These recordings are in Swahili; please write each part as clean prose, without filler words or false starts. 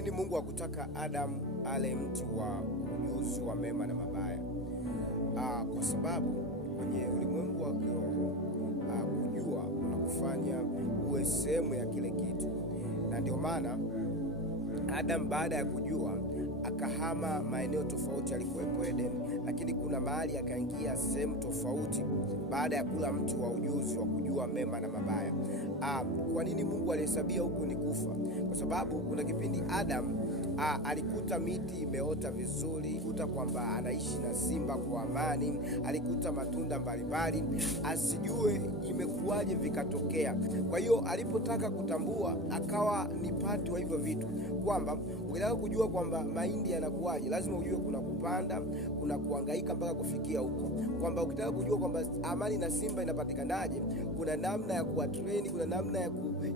Kwa nini Mungu hakutaka Adam ale mti wa ujuzi wa mema na mabaya? Kwa sababu kwenye ulimwengu wa kiroho kujua unakufanya uwe sehemu ya kile kitu, na ndio maana Adam baada ya kujua akahama maeneo tofauti alikuwepo Eden, lakini kuna mahali akaingia sehemu tofauti baada ya kula mti wa ujuzi wa kujua mema na mabaya. Kwa nini Mungu alihesabia huku ni kufa? Kwa sababu kuna kipindi Adam alikuta miti imeota vizuri, kuta kwamba anaishi na simba kwa amani, alikuta matunda mbalimbali, asijue imekuwaje vikatokea. Kwa hiyo alipotaka kutambua, akawa ni pati wa hivyo vitu, kwamba ukitaka kujua kwamba mahindi yanakuwaje, lazima ujue kuna kupanda, kuna kuhangaika mpaka kufikia huko. Kwamba ukitaka kujua kwamba amani na simba inapatikanaje, kuna namna ya kuwatrain, kuna namna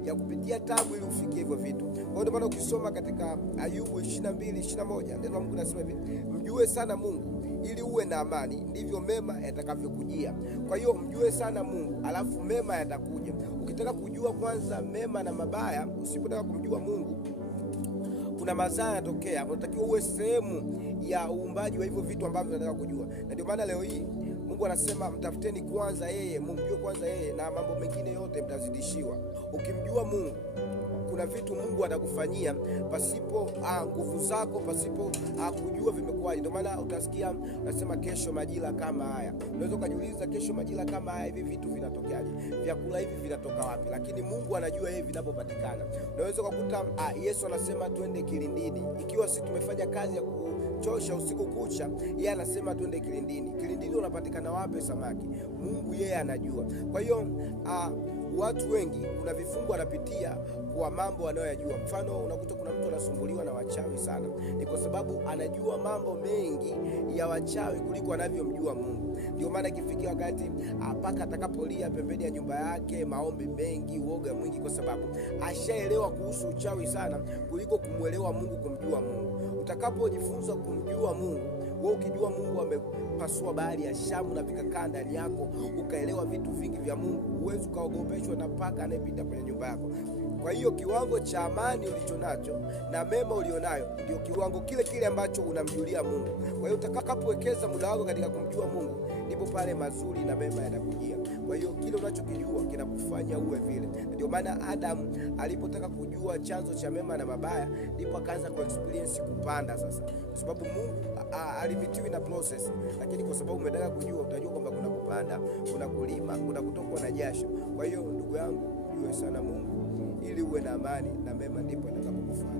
ya kupitia tabu ili ufikie hivyo vitu. Kwa hiyo ndio maana ukisoma katika Ayubu 22:21 neno la Mungu nasema hivi, mjue sana Mungu ili uwe na amani, ndivyo mema yatakavyokujia. Kwa hiyo mjue sana Mungu, alafu mema yatakuja. Ukitaka kujua kwanza mema na mabaya, usipotaka kumjua Mungu, kuna mazaa yanatokea. Unatakiwa uwe sehemu ya uumbaji wa hivyo vitu ambavyo unataka kujua. Na ndio maana leo hii Mungu anasema mtafuteni kwanza yeye, mumjue kwanza yeye, na mambo mengine yote mtazidishiwa. Ukimjua Mungu, kuna vitu Mungu atakufanyia pasipo nguvu zako, pasipo kujua vimekuwaje. Ndio maana utasikia nasema kesho majira kama haya. Unaweza kujiuliza kesho majira kama haya hivi vitu vinatokeaje? Vyakula hivi vinatoka wapi? Lakini Mungu anajua hivi vinapopatikana. Unaweza kukuta Yesu anasema twende kilindini. Ikiwa sisi tumefanya kazi ya kuchosha usiku kucha, yeye anasema twende kilindini. Kilindini unapatikana wapi samaki? Mungu yeye anajua. Kwa hiyo watu wengi kuna vifungo wanapitia kwa mambo wanayoyajua. Mfano, unakuta kuna mtu anasumbuliwa na wachawi sana, ni kwa sababu anajua mambo mengi ya wachawi kuliko anavyomjua Mungu. Ndio maana ikifikia wakati paka atakapolia pembeni ya nyumba yake, maombi mengi, uoga mwingi, kwa sababu ashaelewa kuhusu uchawi sana kuliko kumwelewa Mungu, kumjua Mungu. Utakapojifunza kumjua Mungu, wewe ukijua Mungu amepasua bahari ya Shamu na vikakaa ndani yako, ukaelewa vitu vingi vya Mungu, huwezi ukaogopeshwa na paka anayepita kwenye nyumba yako. Kwa hiyo kiwango cha amani ulichonacho na mema ulionayo ndio kiwango kile kile ambacho unamjulia Mungu. Kwa hiyo utakapowekeza muda wako katika kumjua Mungu, ndipo pale mazuri na mema yanakujia. Kwa hiyo kile unachokijua kinakufanya uwe vile. Ndio maana Adam alipotaka kujua chanzo cha mema na mabaya, ndipo akaanza kuexperience kupanda sasa. Kwa sababu Mungu alimitiwi na process, lakini kwa sababu umetaka kujua, utajua kwamba kuna kupanda, kuna kulima, kuna kutokwa na jasho. Kwa hiyo ndugu yangu, jue sana Mungu ili uwe na amani na mema, ndipo atakapokufuata.